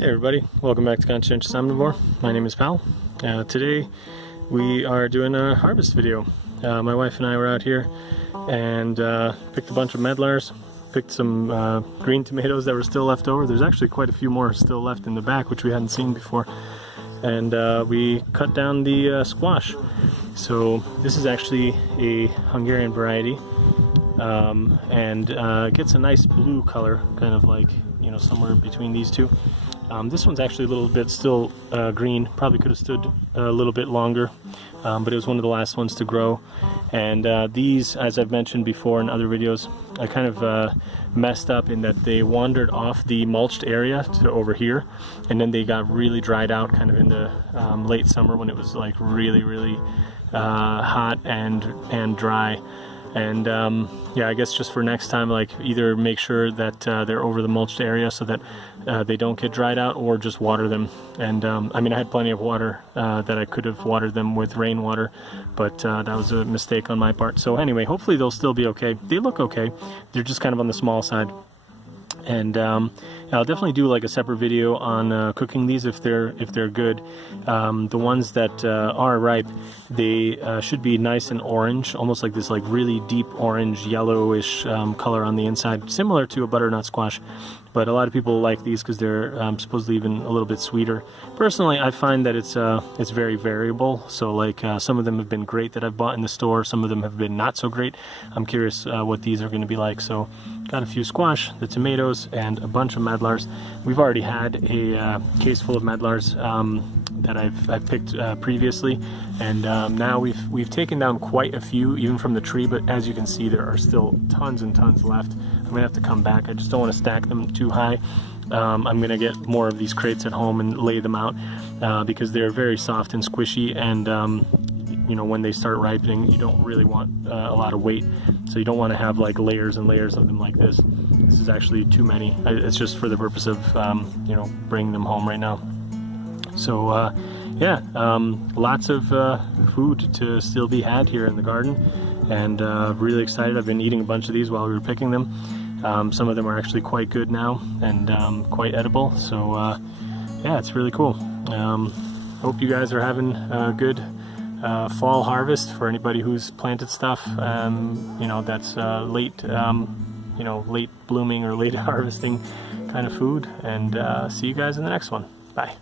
Hey everybody, welcome back to Conscientious Omnivore. My name is Pal. Today we are doing a harvest video. My wife and I were out here and picked a bunch of medlars, picked some green tomatoes that were still left over. There's actually quite a few more still left in the back, which we hadn't seen before. And we cut down the squash. So this is actually a Hungarian variety, and it gets a nice blue color, kind of like, you know, somewhere between these two. This one's actually a little bit still green, probably could have stood a little bit longer, but it was one of the last ones to grow. And these, as I've mentioned before in other videos, I kind of messed up in that they wandered off the mulched area to over here, and then they got really dried out kind of in the late summer when it was like really hot and dry. And yeah, I guess just for next time, like either make sure that they're over the mulched area so that they don't get dried out, or just water them. And I mean, I had plenty of water that I could have watered them with rainwater, but that was a mistake on my part. So anyway, hopefully they'll still be okay. They look okay. They're just kind of on the small side. And I'll definitely do like a separate video on cooking these if they're good. The ones that are ripe, they should be nice and orange, almost like this like really deep orange yellowish color on the inside, similar to a butternut squash. But a lot of people like these because they're supposedly even a little bit sweeter. Personally, I find that it's very variable. So like some of them have been great that I've bought in the store. Some of them have been not so great. I'm curious what these are going to be like. So got a few squash, the tomatoes, and a bunch of medlars. We've already had a case full of medlars that I've picked previously, and now we've taken down quite a few, even from the tree. But as you can see, there are still tons and tons left. I'm gonna have to come back. I just don't want to stack them too high. I'm gonna get more of these crates at home and lay them out because they're very soft and squishy, and you know, when they start ripening, you don't really want a lot of weight, so you don't want to have like layers and layers of them like this. This is actually too many. It's just for the purpose of you know, bringing them home right now. So yeah, lots of food to still be had here in the garden, and really excited. I've been eating a bunch of these while we were picking them. Some of them are actually quite good now and quite edible. So yeah, it's really cool. Hope you guys are having a good fall harvest. For anybody who's planted stuff, you know, that's late, you know, late blooming or late harvesting kind of food. And see you guys in the next one. Bye.